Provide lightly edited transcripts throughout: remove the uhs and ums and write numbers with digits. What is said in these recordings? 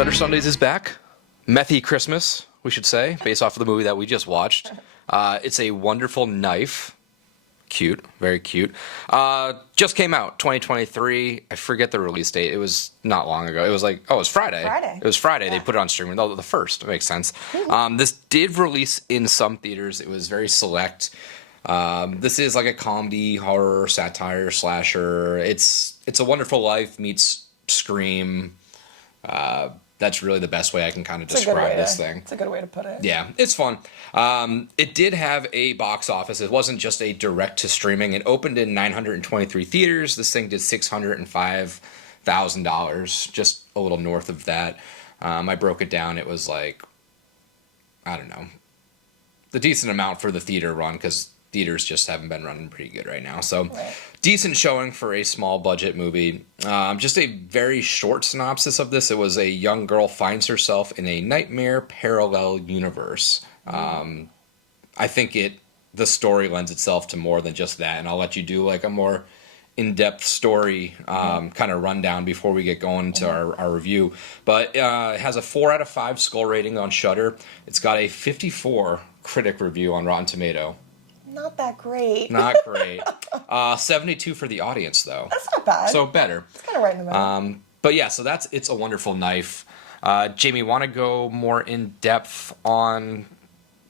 Shudder Sundays is back. Methy Christmas, we should say, based off of the movie that we just watched. It's a wonderful knife. Cute, very cute. Just came out, 2023. I forget the release date. It was not long ago. It was like, it was Friday. It was Friday. Yeah. They put it on streaming. The 1st. It makes sense. This did release in some theaters. It was very select. This is like a comedy, horror, satire, slasher. It's A Wonderful Life meets Scream. That's really the best way I can kind of describe this thing. It's a good way to put it. Yeah, it's fun. It did have a box office. It wasn't just a direct to streaming. It opened in 923 theaters. This thing did $605,000, just a little north of that. I broke it down. It was like, I don't know, the decent amount for the theater run, because theaters just haven't been running pretty good right now. So decent showing for a small budget movie. Just a very short synopsis of this. It was a young girl finds herself in a nightmare parallel universe. I think the story lends itself to more than just that, and I'll let you do like a more in-depth story kind of rundown before we get going to our review. But it has a 4 out of 5 skull rating on Shudder. It's got a 54 critic review on Rotten Tomato. Not that great. Not great. 72 for the audience, though. That's not bad. So better. It's kind of right in the middle. But yeah, so that's It's a Wonderful Knife. Jamie, want to go more in depth on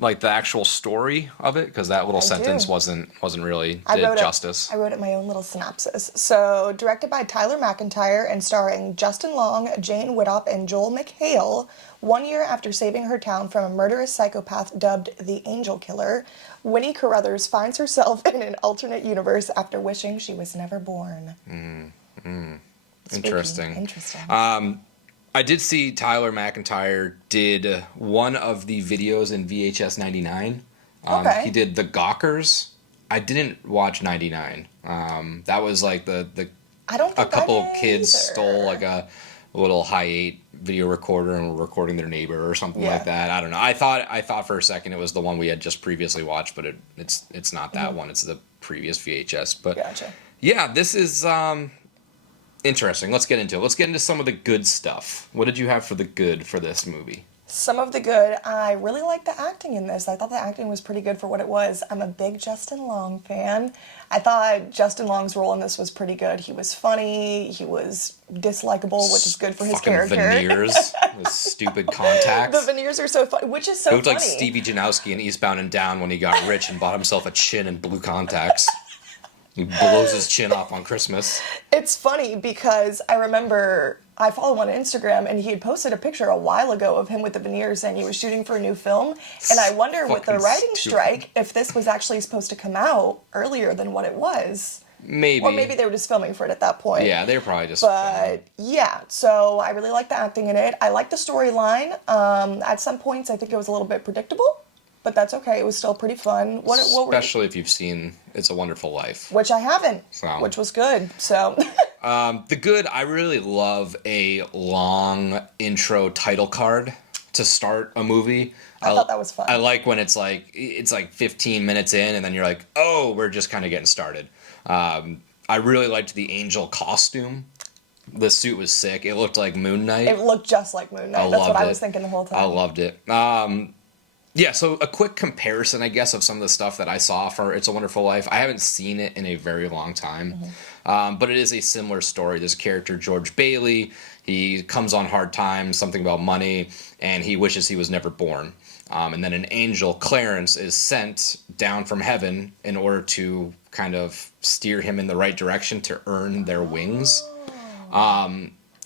like the actual story of it? Because that little sentence wasn't really did justice. I wrote it my own little synopsis. So, directed by Tyler McIntyre and starring Justin Long, Jane Widdop, and Joel McHale, 1 year after saving her town from a murderous psychopath dubbed the Angel Killer, Winnie Carruthers finds herself in an alternate universe after wishing she was never born. Interesting. I did see Tyler McIntyre did one of the videos in VHS 99. He did The Gawkers. I didn't watch 99. That was like a couple of kids stole like a little hi-8 video recorder and were recording their neighbor or something like that. I don't know. I thought for a second it was the one we had just previously watched, but it's not that one. It's the previous VHS. But yeah, this is interesting. Let's get into it. Let's get into some of the good stuff. What did you have for the good for this movie? Some of the good. I really liked the acting in this. I thought the acting was pretty good for what it was. I'm a big Justin Long fan. I thought Justin Long's role in this was pretty good. He was funny. He was dislikable, which is good for his character. Veneers with stupid contacts. The veneers are so funny, which is so funny. He looked like Stevie Janowski in Eastbound and Down when he got rich and bought himself a chin and blue contacts. He blows his chin off on Christmas. It's funny because I remember I follow him on Instagram and he had posted a picture a while ago of him with the veneers saying he was shooting for a new film. And I wonder with the writing strike if this was actually supposed to come out earlier than what it was. Maybe. Or maybe they were just filming for it at that point. Yeah, they were probably just filming. Yeah, so I really liked the acting in it. I liked the storyline. At some points I think it was a little bit predictable. But that's okay. It was still pretty fun. Especially if you've seen It's a Wonderful Life. Which I haven't. Which was good. So. The good, I really love a long intro title card to start a movie. I thought that was fun. I like when it's like 15 minutes in and then you're like, oh, we're just kind of getting started. I really liked the angel costume. The suit was sick. It looked like Moon Knight. It looked just like Moon Knight. That's what I was thinking the whole time. I loved it. Yeah, so a quick comparison, I guess, of some of the stuff that I saw for It's a Wonderful Life. I haven't seen it in a very long time, but it is a similar story. There's a character, George Bailey. He comes on hard times, something about money, and he wishes he was never born. And then an angel, Clarence, is sent down from heaven in order to kind of steer him in the right direction to earn their wings.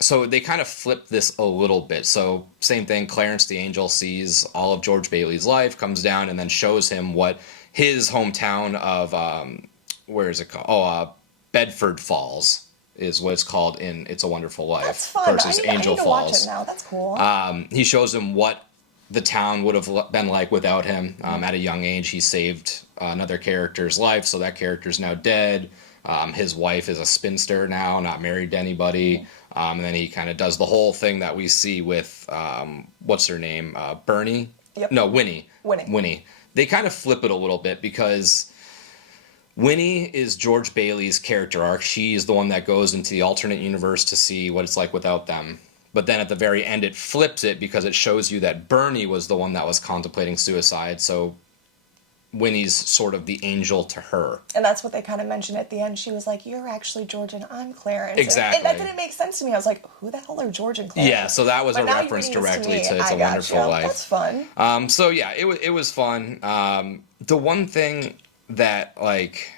So they kind of flip this a little bit. So same thing, Clarence the Angel sees all of George Bailey's life, comes down, and then shows him what his hometown of, where is it called? Bedford Falls is what it's called in It's a Wonderful Life. That's fun. Versus Angel Falls. Watch it now. That's cool. He shows him what the town would have been like without him. At a young age, he saved another character's life, so that character's now dead. His wife is a spinster now, not married to anybody. And then he kind of does the whole thing that we see with, what's her name? Bernie? Yep. No, Winnie. Winnie. They kind of flip it a little bit because Winnie is George Bailey's character arc. She's the one that goes into the alternate universe to see what it's like without them. But then at the very end, it flips it because it shows you that Bernie was the one that was contemplating suicide. So Winnie's sort of the angel to her. And that's what they kind of mentioned at the end. She was like, "You're actually George and I'm Clarence." Exactly. And that didn't make sense to me. I was like, who the hell are George and Clarence? Yeah, so that was a reference directly to It's a Wonderful Life. That's fun. So yeah, it was fun. The one thing that, like,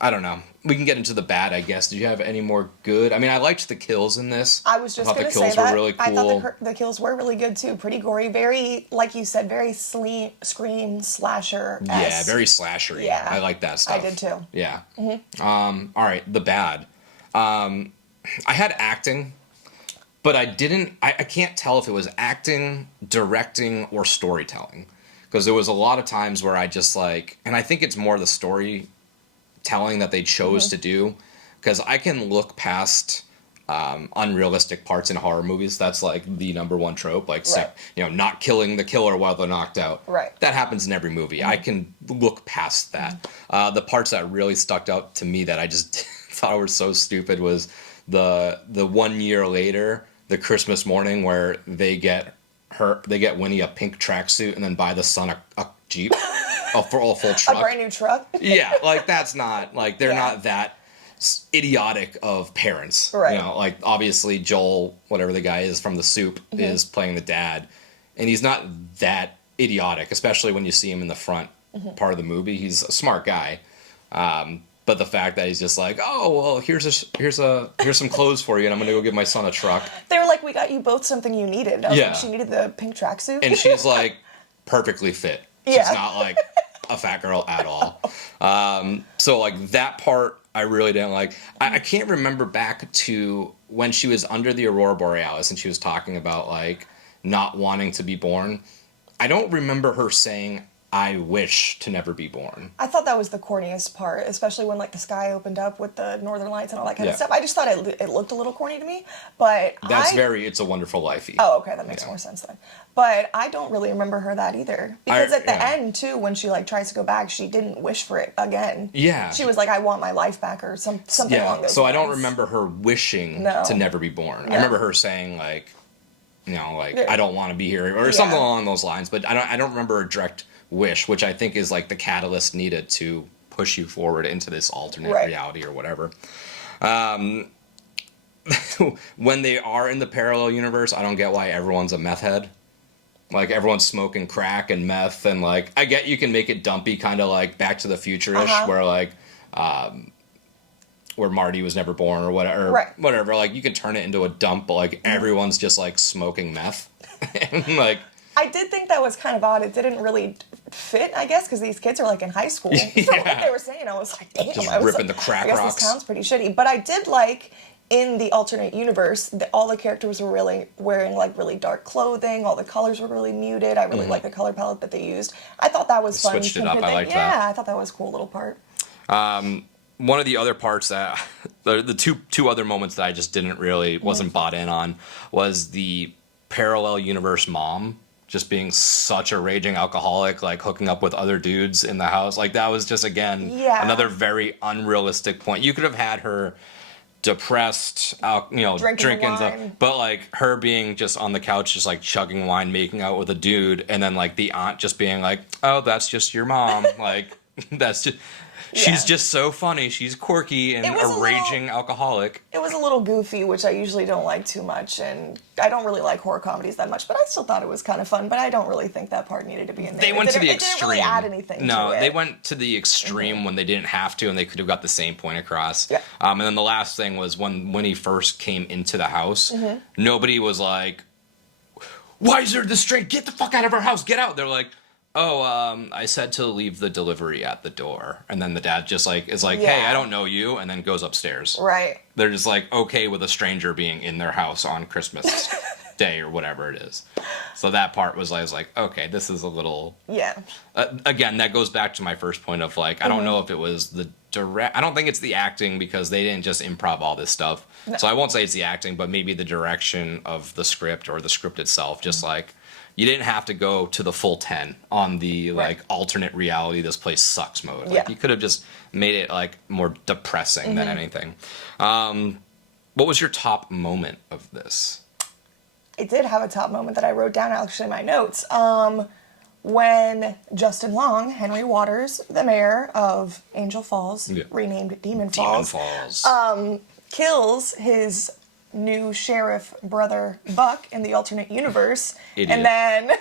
I don't know. We can get into the bad, I guess. Did you have any more good? I mean, I liked the kills in this. I was just going to say that. The kills were really cool. I thought the kills were really good, too. Pretty gory. Very, like you said, very scream slasher-esque. Yeah, very slasher-y. Yeah. I like that stuff. I did, too. Yeah. All right, the bad. I had acting, but I can't tell if it was acting, directing, or storytelling. Because there was a lot of times where I just, like... And I think it's more the storytelling that they chose to do, because I can look past unrealistic parts in horror movies. That's like the number one trope, like not killing the killer while they're knocked out. Right. That happens in every movie. I can look past that. The parts that really stuck out to me that I just thought were so stupid was the 1 year later, the Christmas morning, where they get Winnie a pink tracksuit and then buy the son a Jeep. A full truck. A brand new truck? Yeah, like, that's not, like, they're not that idiotic of parents. Right. You know, like, obviously Joel, whatever the guy is from The Soup, is playing the dad. And he's not that idiotic, especially when you see him in the front part of the movie. He's a smart guy. But the fact that he's just like, oh, well, here's some clothes for you, and I'm going to go give my son a truck. They were like, we got you both something you needed. I was like, she needed the pink tracksuit. And she's, like, perfectly fit. She's not, like, a fat girl at all. So, like, that part I really didn't like. I can't remember back to when she was under the Aurora Borealis and she was talking about, like, not wanting to be born. I don't remember her saying, I wish to never be born. I thought that was the corniest part, especially when, like, the sky opened up with the northern lights and all that kind of stuff. I just thought it looked a little corny to me, but that's very It's a Wonderful Life. Oh, okay, that makes more sense then. But I don't really remember her that either. Because at the end, too, when she, like, tries to go back, she didn't wish for it again. Yeah. She was like, I want my life back, or something along those lines. I don't remember her wishing to never be born. I remember her saying, like, I don't want to be here, or something along those lines. But I don't remember a direct wish, which I think is, like, the catalyst needed to push you forward into this alternate reality or whatever. When they are in the parallel universe, I don't get why everyone's a meth head. Like, everyone's smoking crack and meth, and, like, I get you can make it dumpy, kind of like Back to the Future-ish, where, like, where Marty was never born or whatever. Whatever. Like, you can turn it into a dump, but, like, everyone's just, like, smoking meth. And, like... I did think that was kind of odd. It didn't really fit, I guess, because these kids are, like, in high school. From what they were saying, I was like, damn. Just ripping the crack rocks. I guess this sounds pretty shitty. But I did like... In the alternate universe, all the characters were really wearing, like, really dark clothing. All the colors were really muted. I really liked the color palette that they used. I thought that was fun. Switched it up. I liked that. Yeah, I thought that was a cool little part. One of the other parts that the two other moments that I just wasn't bought in on was the parallel universe mom just being such a raging alcoholic, like hooking up with other dudes in the house. Like, that was just, again, another very unrealistic point. You could have had her depressed, drinking stuff, but, like, her being just on the couch, just, like, chugging wine, making out with a dude, and then, like, the aunt just being like, oh, that's just your mom. Like, that's just... She's just so funny. She's quirky and a raging alcoholic. It was a little goofy, which I usually don't like too much, and I don't really like horror comedies that much, but I still thought it was kind of fun, but I don't really think that part needed to be in there. They went to the extreme. It didn't really add anything to it. They went to the extreme when they didn't have to, and they could have got the same point across. Yeah. And then the last thing was when Winnie first came into the house, nobody was like, why is there this straight? Get the fuck out of our house. Get out. They're like, I said to leave the delivery at the door. And then the dad just, like, is like, hey, I don't know you, and then goes upstairs. Right. They're just, like, okay with a stranger being in their house on Christmas Day or whatever it is. So that part was, I was like, okay, this is a little... Yeah. Again, that goes back to my first point of, like, I don't know if it was the direct... I don't think it's the acting, because they didn't just improv all this stuff. No. So I won't say it's the acting, but maybe the direction of the script or the script itself, just, like... You didn't have to go to the full 10 on the, like, alternate reality, this place sucks mode. Like, you could have just made it, like, more depressing than anything. What was your top moment of this? I did have a top moment that I wrote down actually in my notes. When Justin Long, Henry Waters, the mayor of Angel Falls, renamed Demon Falls, kills his new sheriff brother Buck in the alternate universe. Idiot. And then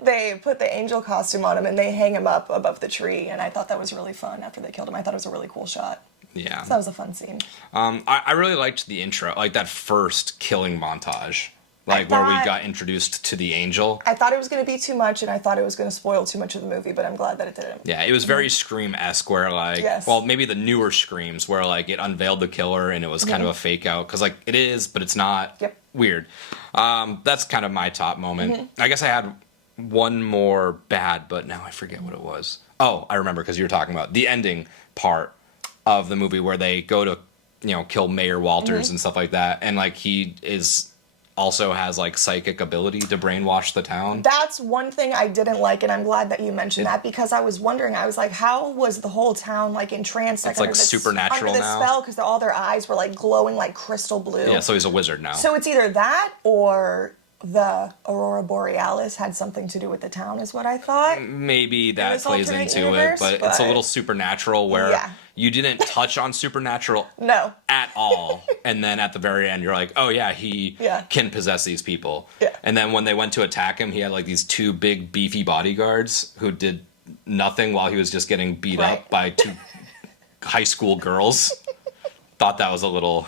they put the angel costume on him and they hang him up above the tree. And I thought that was really fun after they killed him. I thought it was a really cool shot. Yeah. So that was a fun scene. I really liked the intro, like that first killing montage. Like where we got introduced to the angel. I thought it was going to be too much, and I thought it was going to spoil too much of the movie, but I'm glad that it didn't. Yeah, it was very Scream-esque, where like, well, maybe the newer Screams, where like it unveiled the killer and it was kind of a fake out, because like it is, but it's not. Yep. Weird. That's kind of my top moment. I guess I had one more bad, but now I forget what it was. Oh, I remember, because you were talking about the ending part of the movie where they go to, kill Mayor Walters and stuff like that, and like he is also has like psychic ability to brainwash the town. That's one thing I didn't like, and I'm glad that you mentioned that, because I was wondering, I was like, how was the whole town like entranced? It's like supernatural under now. Spell, because all their eyes were like glowing like crystal blue. Yeah, so he's a wizard now. So it's either that or the Aurora Borealis had something to do with the town, is what I thought. Maybe that plays into it, but it's a little supernatural where you didn't touch on supernatural at all. And then at the very end, you're like, oh yeah, he can possess these people. Yeah. And then when they went to attack him, he had like these two big beefy bodyguards who did nothing while he was just getting beat up by two high school girls. Thought that was a little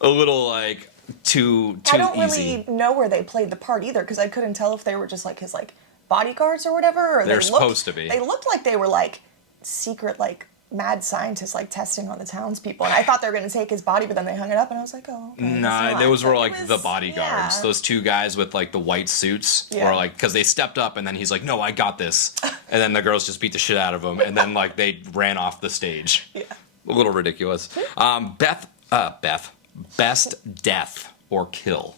like too easy. I don't really know where they played the part either, because I couldn't tell if they were just like his like bodyguards or whatever, or they're supposed to be. They looked like they were like secret like mad scientists like testing on the townspeople, and I thought they were going to take his body, but then they hung it up, and I was like, oh, okay, nah, those were like the bodyguards. Yeah. Those two guys with like the white suits were like, because they stepped up, and then he's like, no, I got this, and then the girls just beat the shit out of him, and then like they ran off the stage. Yeah, a little ridiculous. Best death or kill.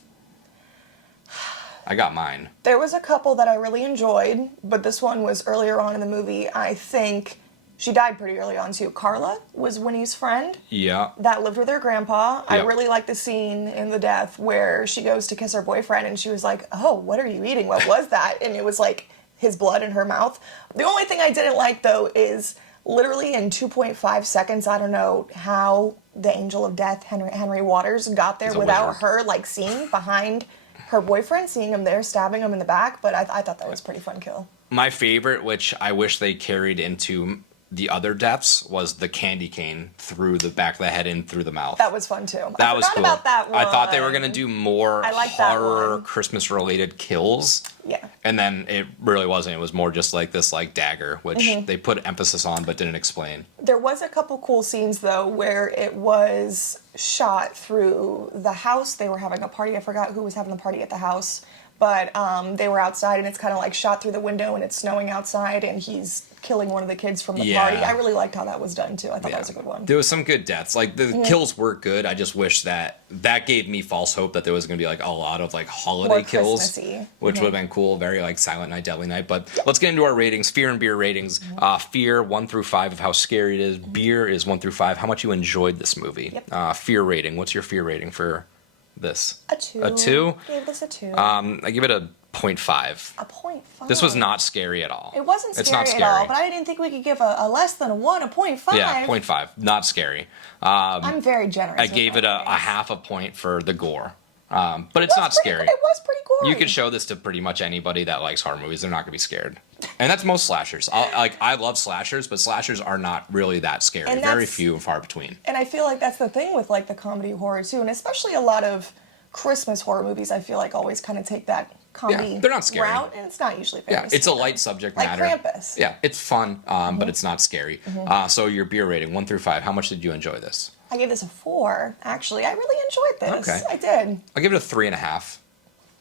I got mine. there was a couple that I really enjoyed, but this one was earlier on in the movie. I think she died pretty early on too. Carla was Winnie's friend. Yeah. That lived with her grandpa. Yep. I really like the scene in The Death where she goes to kiss her boyfriend and she was like, oh, what are you eating? What was that? And it was like his blood in her mouth. The only thing I didn't like though is literally in 2.5 seconds, I don't know how the Angel of Death, Henry Waters, got there without wizard. her like seeing behind her boyfriend, seeing him there, stabbing him in the back. But I thought that was a pretty fun kill. My favorite, which I wish they carried into the other deaths, was the candy cane through the back of the head and through the mouth. That was fun too. That was cool. About that one. I thought they were gonna do more horror Christmas related kills. Yeah. And then it really wasn't. It was more just like this like dagger, which they put emphasis on but didn't explain. There was a couple cool scenes though where it was shot through the house. They were having a party. I forgot who was having the party at the house. But they were outside, and it's kind of like shot through the window, and it's snowing outside, and he's killing one of the kids from the party. I really liked how that was done, too. I thought that was a good one. There was some good deaths. Like, the kills were good. I just wish that gave me false hope that there was going to be, like, a lot of, like, holiday More kills. Christmassy. Which would have been cool. Very, like, Silent Night, Deadly Night. But let's get into our ratings. Fear and beer ratings. Fear, 1 through 5 of how scary it is. Beer is 1 through 5. How much you enjoyed this movie. Fear rating. What's your fear rating for this? A 2. A 2? I gave this a 2. I give it a 0.5. A 0.5. This was not scary at all. It wasn't scary, at all, but I didn't think we could give a less than a 1, a 0.5. Yeah, 0.5. Not scary. I'm very generous. I gave it a half a point for the gore. But it's not scary. It was pretty gory. You could show this to pretty much anybody that likes horror movies. They're not going to be scared. And that's most slashers. I love slashers, but slashers are not really that scary. And very few and far between. And I feel like that's the thing with like the comedy horror too, and especially a lot of Christmas horror movies, I feel like always kind of take that comedy they're not scary. route, and it's not usually very it's a light subject like matter. Krampus. Yeah, it's fun, but it's not scary. So your beer rating, 1 through 5, how much did you enjoy this? I gave this a 4, actually. I really enjoyed this. Okay. I did. I'll give it a 3.5.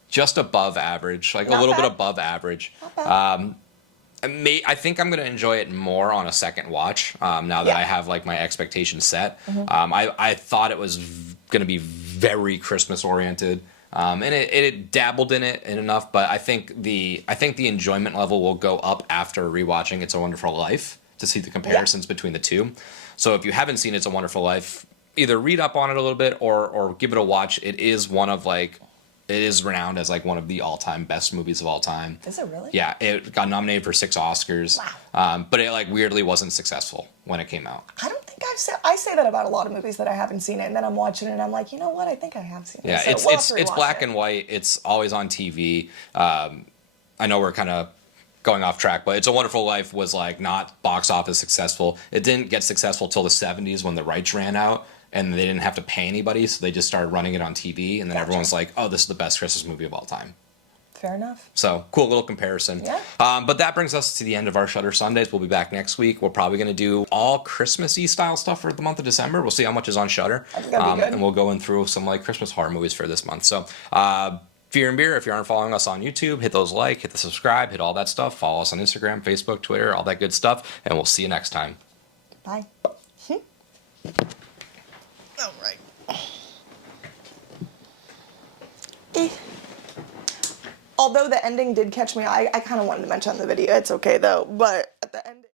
Just above average, like Not a little bad. bit above average. Not bad. I think I'm going to enjoy it more on a second watch now that I have like my expectations set. I thought it was going to be very Christmas oriented, and it dabbled in it enough. But I think the enjoyment level will go up after rewatching It's a Wonderful Life to see the comparisons between the two. So if you haven't seen It's a Wonderful Life, either read up on it a little bit or give it a watch. It is one of like, It is renowned as like one of the all-time best movies of all time. Is it really? Yeah, it got nominated for 6 Oscars. Wow. But it like weirdly wasn't successful when it came out. I don't think I say that about a lot of movies that I haven't seen it, and then I'm watching it and I'm like, you know what? I think I have seen it. Yeah, So it's black and white. It's always on TV. I know we're kind of going off track, but It's a Wonderful Life was like not box office successful. It didn't get successful till the 70s when the rights ran out and they didn't have to pay anybody, so they just started running it on TV, and then everyone's like, oh, this is the best Christmas movie of all time. Fair enough. So, cool little comparison. Yeah. But that brings us to the end of our Shudder Sundays. We'll be back next week. We're probably going to do all Christmassy style stuff for the month of December. We'll see how much is on Shudder. I think that'd be good. And we'll go in through some like Christmas horror movies for this month. So, Fear and Beer, if you aren't following us on YouTube, hit those like, hit the subscribe, hit all that stuff. Follow us on Instagram, Facebook, Twitter, all that good stuff. And we'll see you next time. Bye. All right. Although the ending did catch me, I kind of wanted to mention on the video. It's okay though, but at the end.